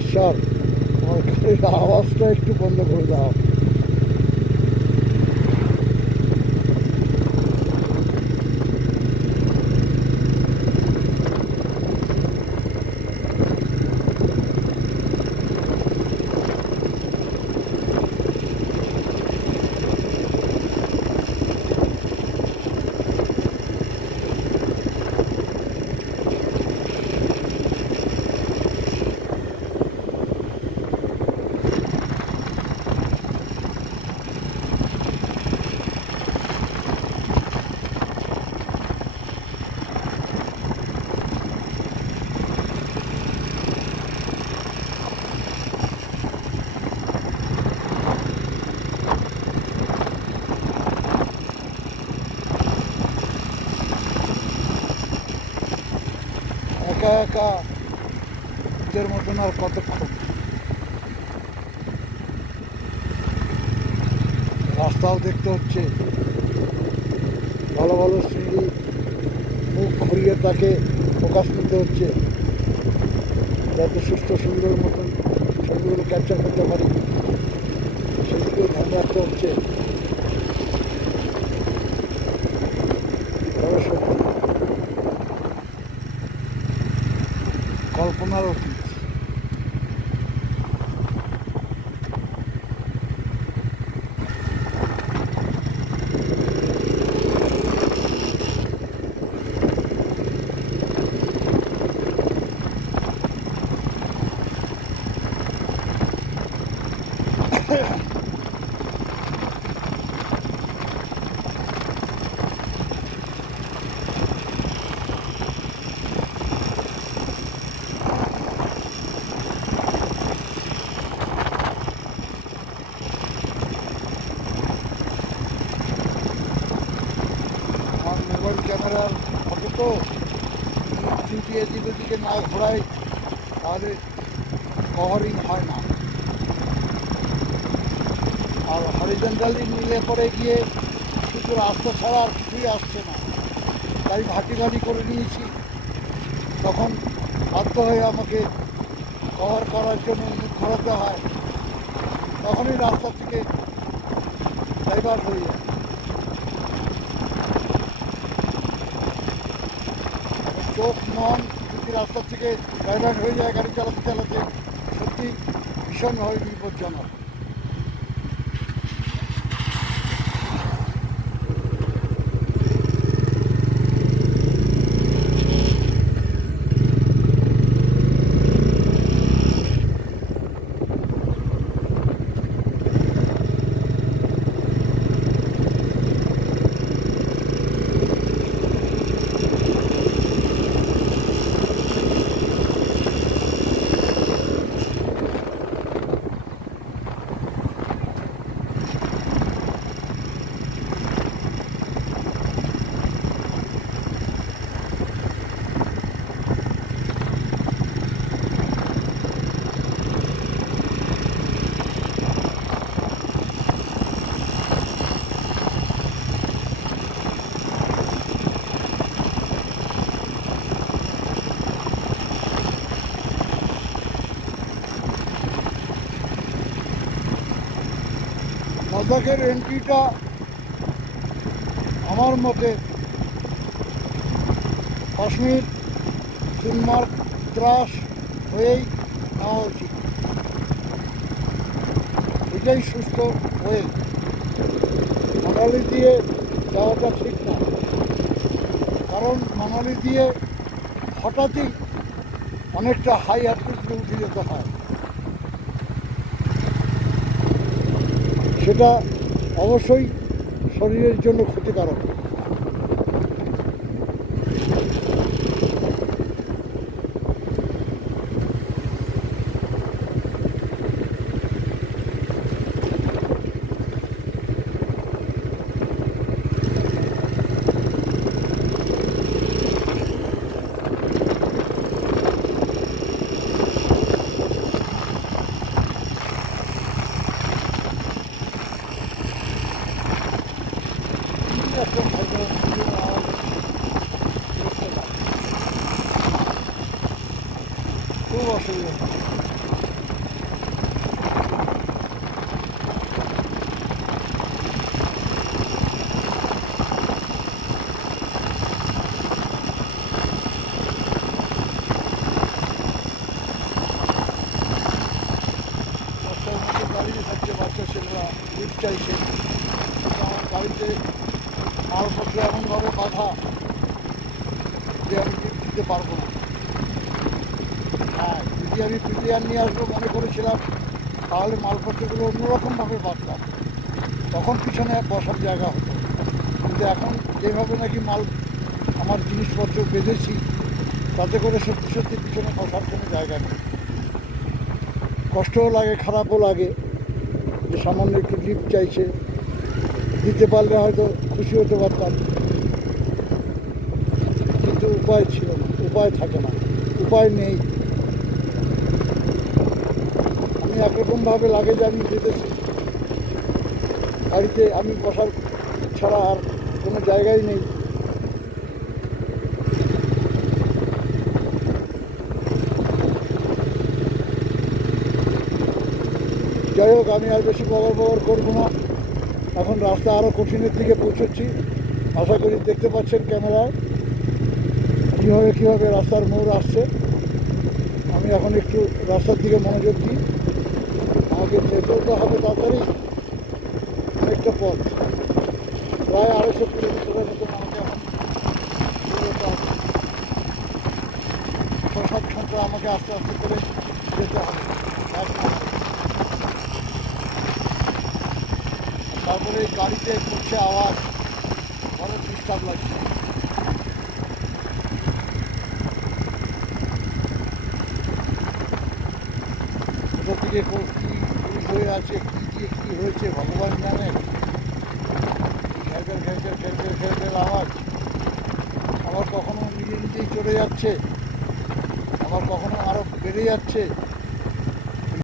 ঈশ্বর, আমার গাড়ির আওয়াজটা একটু বন্ধ করে দাও। একা একা নিজের মতন আর কতক্ষণ? রাস্তাও দেখতে হচ্ছে, ভালো ভালো সিঁড়ি, মুখ ঘুরিয়ে তাকে ফোকাস নিতে হচ্ছে যাতে সুস্থ সুন্দর মতন ছবিগুলো ক্যাপচার করতে পারি, সেদিকেও ধ্যান রাখতে হচ্ছে। তবে সত্যি কল্পনার অতীত। আমার মোবাইল ক্যামেরার ফটো তো যদি এদিক ওদিকে না ঘোরাই তাহলে কভারিং হয় না, আর হরিজন্টালি নিলে পরে গিয়ে শুধু রাস্তা ছাড়া আর কিছুই আসছে না, তাই ভাটি করে নিয়েছি। তখন বাধ্য হয়ে আমাকে কভার করার জন্য মুখ ঘোরাতে হয়, তখনই রাস্তা থেকে ডাইভার্ট হয়ে যায়। চোখ মন যদি রাস্তা থেকে ডাইভার্ট হয়ে যায় গাড়ি চালাতে চালাতে, সত্যি ভীষণভাবে বিপজ্জনক। লাদাখের এন্ট্রিটা আমার মতে কাশ্মীর, সোনমার্গ, দ্রাস হয়েই নেওয়া উচিত। এটাই সুস্থ ওয়ে। মানালি দিয়ে যাওয়াটা ঠিক না, কারণ মানালি দিয়ে হঠাৎই অনেকটা হাই অ্যালটিটিউডে উঠে যেতে হয়, সেটা অবশ্যই শরীরের জন্য ক্ষতিকারক। ওরা লিফট চাইছে, কিন্তু আমার গাড়িতে মালপত্র এমনভাবে বাধা যে আমি লিফট দিতে পারবো না। হ্যাঁ, যদি আমি পিটিআর নিয়ে আসবো মনে করেছিলাম, তাহলে মালপত্রগুলো অন্যরকমভাবে বাঁধতাম, তখন পিছনে বসার জায়গা হতো। কিন্তু এখন যেভাবে নাকি আমার জিনিসপত্র বেঁধেছি, তাতে করে সত্যি সত্যি পিছনে বসার কোনো জায়গা নেই। কষ্টও লাগে, খারাপও লাগে যে সামান্য একটু লিফট চাইছে, দিতে পারলে হয়তো খুশি হতে পারতাম, কিন্তু উপায় ছিল না, উপায় থাকে না, উপায় নেই। আমি একরকমভাবে লাগে যে আমি বেঁধেছি, গাড়িতে আমি বসার ছাড়া আর কোনো জায়গাই নেই। যাই হোক, আমি আর বেশি বগর করবো না। এখন রাস্তা আরও কঠিনের দিকে পৌঁছচ্ছি। আশা করি দেখতে পাচ্ছেন ক্যামেরায় কীভাবে কীভাবে রাস্তার মোড় আসছে। আমি এখন একটু রাস্তার দিকে মনোযোগ দিই। আমাকে যেতেও তো হবে তাড়াতাড়ি, অনেকটা পথ, প্রায় 250 কিলোমিটারের মতন আমাকে এখন বেরোতে হবে। 6-7 ঘন্টা আমাকে আস্তে আস্তে করে যেতে হবে। তারপরে এই গাড়িতে করছে আওয়াজ, ভালো ডিস্টার্ব লাগছে। কোথা থেকে কী পুলিশ হয়ে আছে, কী দিয়ে কী হয়েছে ভগবান জানে। ঘ্যারঘ্যার ঘ্যারঘ্যার ঘ্যারঘ্যার ঘ্যারঘ্যার আওয়াজ। আবার কখনো নিজে নিজেই চলে যাচ্ছে, আবার কখনো আরও বেড়ে যাচ্ছে।